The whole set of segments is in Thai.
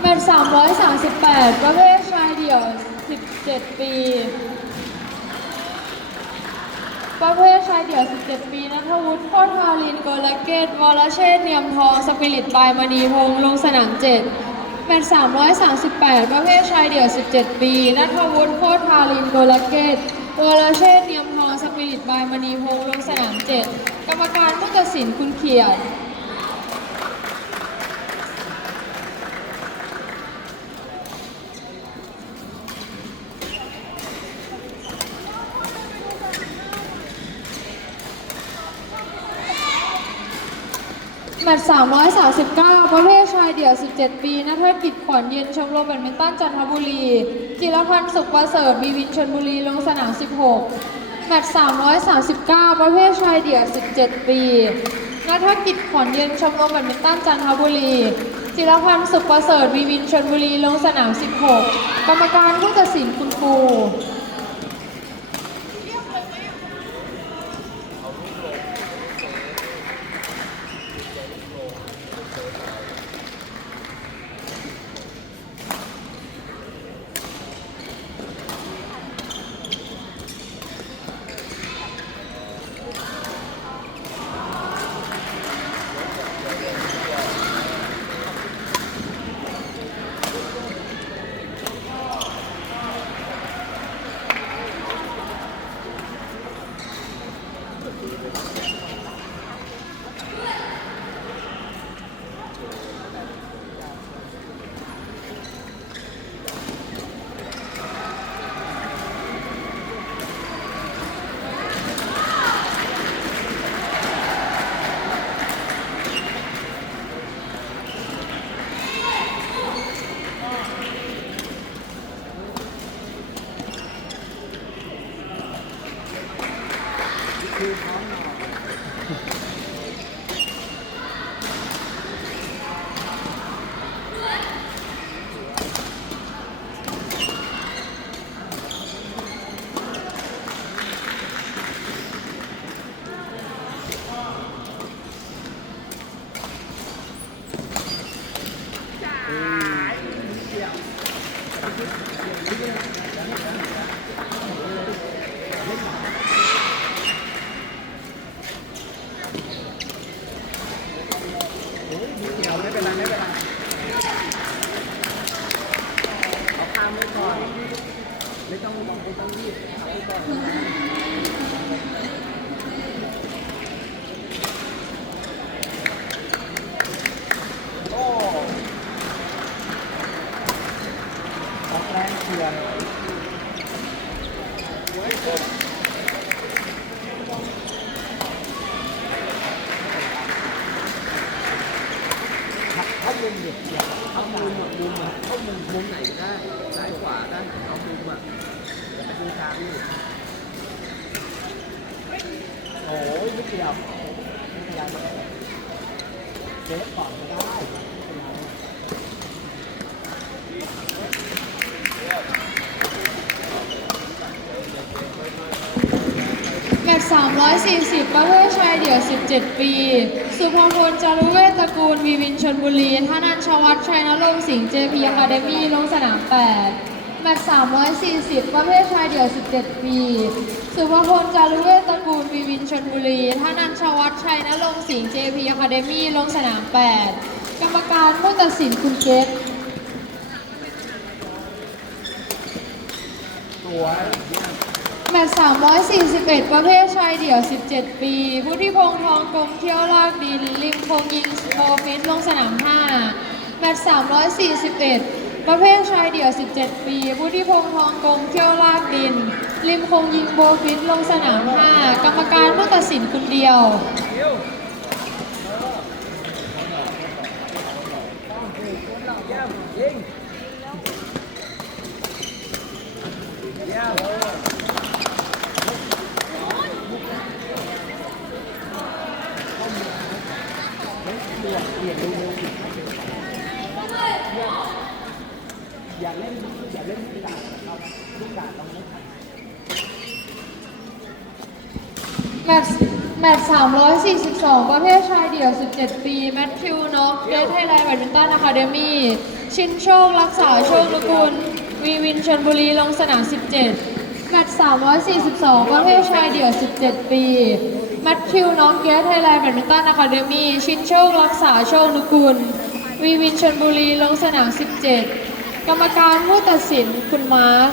แมตช์338 ประเภทชายเดี่ยว 17 ปี ประเภทชายเดี่ยว 17 ปีนัทวุฒิพ่อทารินโกลเกตวรเชษเนียมทอง สปิริตบายมณีพงศ์ลงสนาม 7 แมตช์338 ประเภทชายเดี่ยว 17 ปีนัทวุฒิพ่อทารินโกลเกตวรเชษเนียมทอง สปิริตบายมณีพงศ์ลงสนาม 7 กรรมการผู้ตัดสินคุณเขียด แมตช์339 ประเภทชายเดี่ยว 17 ปีนัทกิจขวัญเย็นชมรมแบดมินตันจันทบุรี จิรพันธ์สุขประเสริฐบีวินชนบุรีลงสนาม 16 แมตช์339 ประเภทชายเดี่ยว 17 ปีนัทกิจขวัญเย็นชมรมแบดมินตันจันทบุรี จิรพันธ์สุขประเสริฐบีวินชนบุรีลงสนาม 16 กรรมการผู้ตัดสินคุณครู เดี๋ยวไม่เป็นไรไม่เป็นไรเอาข้ามไว้ก่อน ไม่ต้องไม่ต้องรีบ เอาไว้ก่อนโอ้ออกแรงเชียร์เข้ามุมเด็กเข้ามุมอะมุมอะเข้ามุมมุมไหนก็ได้ซ้ายขวาได้เอามุมอะอย่าไป ดูทางนี่โอ้ยไม่เกี่ยวไม่เกี่ยวเด็กก่อนก็ได้ไม่ไรแมตช์340 ประเภทชายเดี่ยว 17 ปี สุภพลจารุเวทตระกูล วีวินชนบุรีธนันชวัฒน์ชัยนรงค์สิงห์เจพีอะคาเดมี่ลงสนาม 8 แมตช์340 ประเภทชายเดี่ยว 17 ปี สุภพลจารุเวทตระกูลวีวินชนบุรีธนันชวัฒชัยนรงสิงห์เจพีอะคาเดมี่ลงสนาม 8 กรรมการผู้ตัดสินคุณเกตสวยเยี่ยมแมตช์341 ประเภทชายเดี่ยว 17 ปี พุทธิพงษ์ทองกลมเที่ยวลากดิน ริมพงษ์ยิงโบฟิตลงสนาม 5 แมตช์341 ประเภทชายเดี่ยว 17 ปีพุทธิพงษ์ทองกงเที่ยวลากดิน ริมคงยิงโบฟิตลงสนาม 5 กรรมการผู้ตัดสินคนเดียว เยี่ยมยิงเยี่ยมเปลี่ยนเปลี่ยนดูมืออย่าเล่นอย่าเล่นลูกกาดนะครับลูกกาดต้องไม่ขัด แมตช์แมตช์ 342 ประเภทชายเดี่ยว 17 ปี แมทธิวน็อกเกรทไทยแลน์แบดมินตันอะคาเดมี่ ชินโชค รักษาโชคนุกุล วีวินชนบุรี ลงสนาม 17 แมตช์342 ประเภทชายเดี่ยว 17 ปี แมตชิวน้องเกียร์ไทยแลน์แบดมินตันอะคาเดมีชินโชค รักษาโชคนุกุล วีวินชนบุรี ลงสนาม 17 กรรมการผู้ตัดสินคุณมาร์ค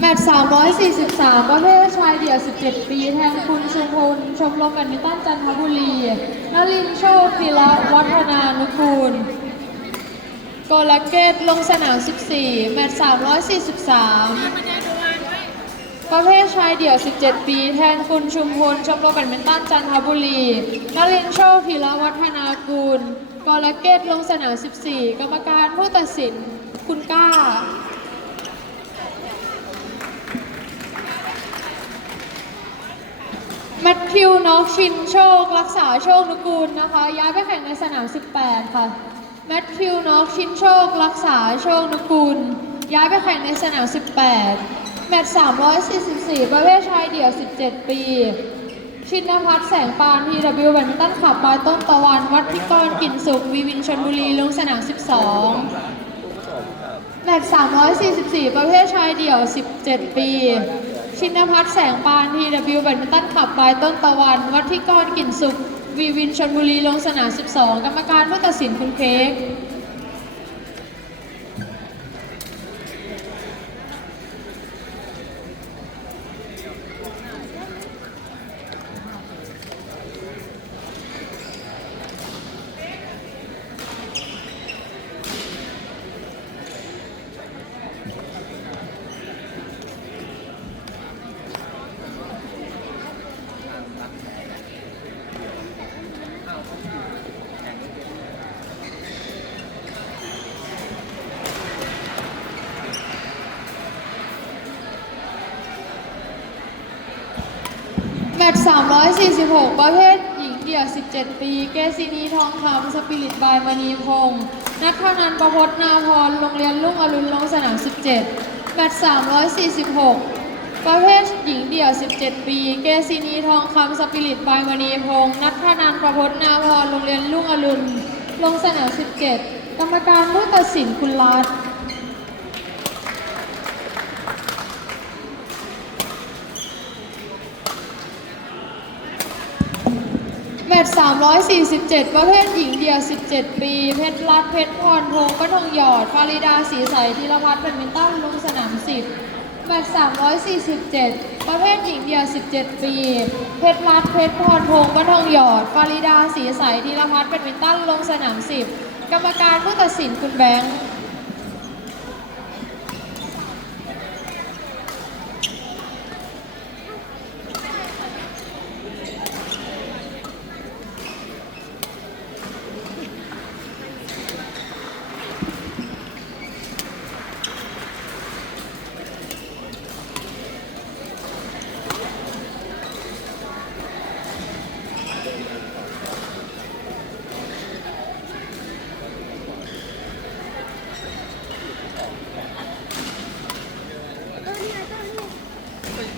แมตช์343 ประเภทชายเดี่ยว 17 ปี แทนคุณชุมพล ชมรมแบดมินตันจันทบุรี นลินโชคธีระวัฒนานุกูลโกลเกตลงสนาม 14 แมตช์343 ประเภทชายเดี่ยว 17 ปี แทนคุณชุมพล ชมรมแบดมินตันจันทบุรีนลินโชคธีรวัฒนากูลโกลเกตลงสนาม 14 กรรมการผู้ตัดสิน คุณก้าแมทธิวน็อกชินโชค รักษาโชคนุกูลนะคะ ย้ายไปแข่งในสนาม 18 ค่ะแมทธิวน็อกชินโชค รักษาโชคนุกูล ย้ายไปแข่งในสนาม 18 มตช์344 ประเภทชายเดี่ยว 17 ปี ชินพัฒน์แสงปานทีวแบดมินตันขับบายต้นตะวัน วัดพิกรกลิ่นสุข วีวินชนบุรี ลงสนาม 12 แมตช์344 ประเภทชายเดี่ยว 17 ปี ชินพัฒน์แสงปานทีวแบดมินตันขับบายต้นตะวัน วัดที่กรกลิ่นสุข วีวินชนบุรี ลงสนาม 12 กรรมการผู้ตัดสินคุณเค้ก 346 ประเภทหญิงเดี่ยว 17 ปี เกซินีทองคำสปิริตบายมณีพงศ์นัทธนันประพจนาพร โรงเรียนลุ่งอรุณลงสนาม 17 แมตช์346 ประเภทหญิงเดี่ยว 17 ปี เกซินีทองคำสปิริตบายมณีพงศ์นัทธนันประพจนาพร โรงเรียนลุ่งอรุณ ลงสนาม 17 กรรมการผู้ตัดสินคุณรัตน์ ต347 ประเภทหญิงเดี่ยว 17 ปี เพชรรัตเพชรพรพงศ์ก็ทองหยอด ฟาริดาสีใสธีรพัฒน์แบดมินตันลงสนาม 10 แมตช์347 ประเภทหญิงเดี่ยว 17 ปี เพชรรัตเพชรพรพงศ์ก็ทองหยอด ฟาริดาสีใสธีรพัฒน์แบดมินตันลงสนาม 10 กรรมการผู้ตัดสินคุณแบงค์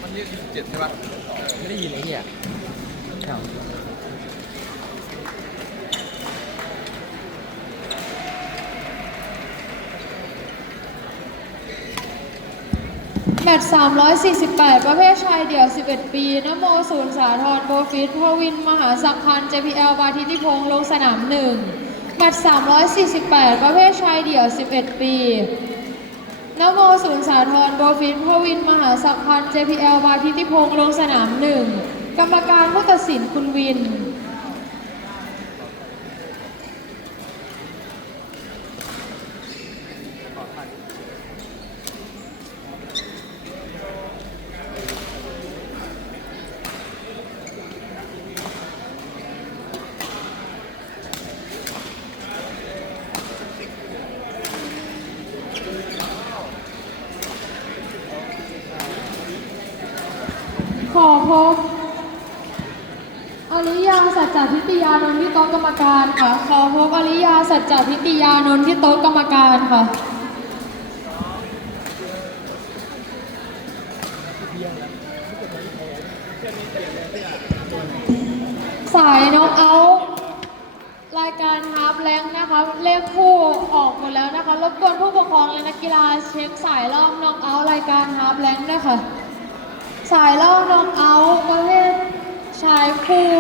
มัน เรียกสิบเจ็ดใช่ปะไม่ได้ยินไอ้เหี้ยครับแมตช์348 ประเภทชายเดี่ยว 11 ปี นโมศูนย์สาทรโบฟิตพวิน มหาสักพันธ์ JPL บาทิติพงษ์ลงสนามหนึ่งแมตช์348 ประเภทชายเดี่ยว 11 ปี นโมศูนย์สาทรโบฟินพวิน มหาสักพันธ์ JPL บาทิติพงษ์ลงสนามหนึ่ง กรรมการผู้ตัดสินคุณวิน ขอ พบอริยาสัจจทิติยานนท์ที่โต๊ะกรรมการค่ะ ขอพบอริยาสัจจทิติยานนท์ที่โต๊ะกรรมการค่ะสายน้องเอารายการฮาร์ปแรงนะคะเลขคู่ออกหมดแล้วนะคะรบกวนผู้ปกครองและนักกีฬาเช็คสายรอบน้องเอารายการฮาร์ปแรงด้วยค่ะ สายล่อบน้องเอาประเภทชายคู่